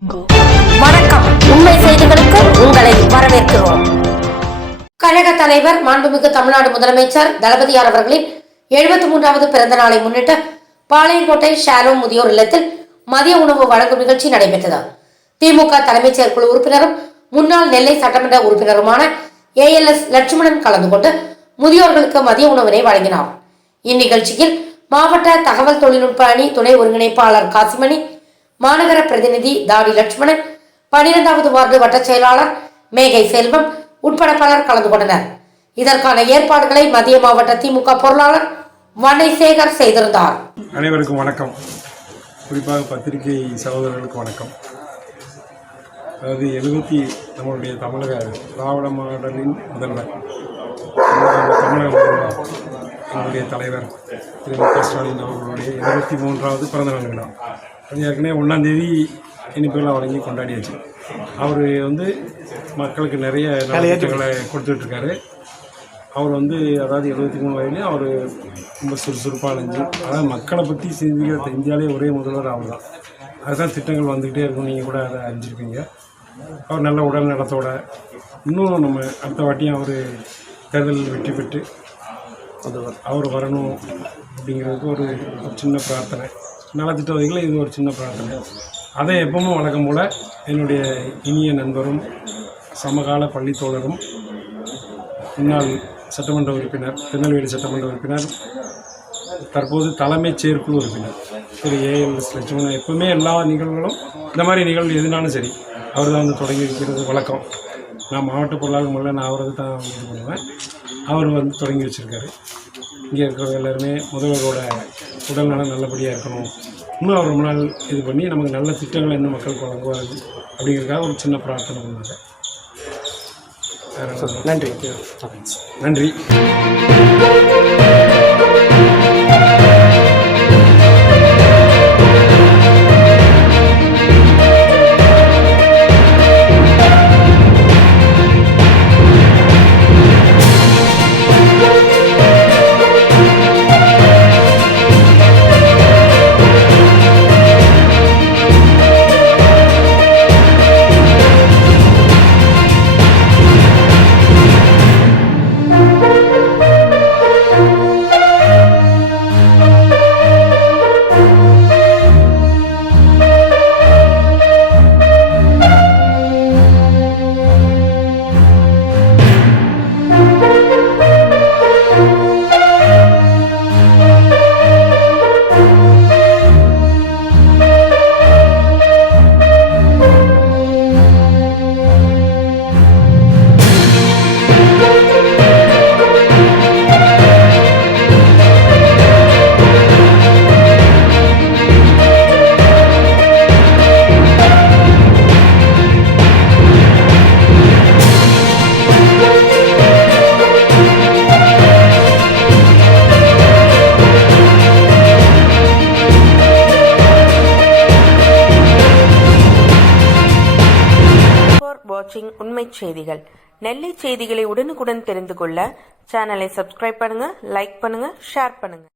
வணக்கம். உண்மை செய்திகளுக்கு உங்களை வரவேற்கிறோம். கழக தலைவர் மாண்புமிகு தமிழ்நாடு முதலமைச்சர் தளபதியார் அவர்களின் 73வது பிறந்த நாளை முன்னிட்டு பாளையங்கோட்டை ஷாலோம் முதியோர் இல்லத்தில் மதிய உணவு வழங்கும் நிகழ்ச்சி நடைபெற்றது. திமுக தலைமைச் செயற்குழு உறுப்பினரும் முன்னாள் நெல்லை சட்டமன்ற உறுப்பினருமான ALS லட்சுமணன் கலந்து கொண்டு முதியோர்களுக்கு மதிய உணவினை வழங்கினார். இந்நிகழ்ச்சியில் மாவட்ட தகவல் தொழில்நுட்ப அணி துணை ஒருங்கிணைப்பாளர் காசிமணி, மாநகர பிரதிநிதி தாடி லட்சுமணன், 12வது வார்டு வட்ட செயலாளர் மேகை செல்வம் உட்பட பலர் கலந்து கொண்டனர். இதற்கான ஏற்பாடுகளை மத்திய மாவட்ட திமுக பொருளாளர் வன்னை சேகர் செய்திருந்தார். அனைவருக்கும் வணக்கம். குறிப்பாக பத்திரிகை சகோதரர்களுக்கு வணக்கம். அதாவது நம்மளுடைய தமிழக திராவிட மாடலின் முதல்வர் தமிழக முதல்வர் என்னுடைய தலைவர் திரு M.K. ஸ்டாலின் அவர்களுடைய 73வது பிறந்தநாள் விழா ஏற்கனவே 1ஆம் தேதி இனிப்புகளை வழங்கி கொண்டாடியாச்சு. அவர் மக்களுக்கு நிறைய நலத்திட்டங்களை கொடுத்துட்ருக்காரு. அவர் அதாவது 73 வயதுலேயும் அவர் ரொம்ப சுறுசுறுப்பாக அலைஞ்சு, அதாவது மக்களை பற்றி சிந்திக்கிற இந்தியாவிலே ஒரே முதல்வர் அவர் தான். அதுதான் திட்டங்கள் வந்துக்கிட்டே இருக்கும். நீங்கள் கூட அதை அறிஞ்சிருப்பீங்க. அவர் நல்ல உடல் நலத்தோட இன்னும் நம்ம அடுத்த வாட்டியும் அவர் தேர்தலில் வெற்றி பெற்று அவர் வரணும் அப்படிங்கிறதுக்கு ஒரு சின்ன பிரார்த்தனை. நலத்திட்ட வகையில் இது ஒரு சின்ன பிரார்த்தனை. அதை எப்பவும் வழக்கம் போல் என்னுடைய இனிய நண்பரும் சமகால பள்ளித்தோழரும் முன்னாள் சட்டமன்ற உறுப்பினர், திருநெல்வேலி சட்டமன்ற உறுப்பினர், தற்போது தலைமைச் செயற்குழு உறுப்பினர் திரு ALS லட்சுமணன். எப்பவுமே எல்லா நிகழ்வுகளும் இந்த மாதிரி நிகழ்வு எதுனாலும் சரி அவர் தான் தொடங்கி வைக்கிறது வழக்கம். நான் மாவட்ட பொருளாளர் முறையில் நான் அவரது தான் இது பண்ணுவேன். அவர் தொடங்கி வச்சுருக்காரு. இங்கே இருக்கிறவங்க எல்லாருமே முதல்வரோட உடல்நலம் நல்லபடியாக இருக்கணும், இன்னும் அவர் ரொம்ப நாள் இது பண்ணி நமக்கு நல்ல திட்டங்களை இன்னும் மக்களுக்கு வழங்குவார் அப்படிங்கிறதுக்காக ஒரு சின்ன பிரார்த்தனை பண்ணாங்க. நன்றி நன்றி. வாட்சிங் உண்மை செய்திகள். நெல்லை செய்திகளை உடனுக்குடன் தெரிந்து கொள்ள சேனலை சப்ஸ்கிரைப் பண்ணுங்க, லைக் பண்ணுங்க, ஷேர் பண்ணுங்க.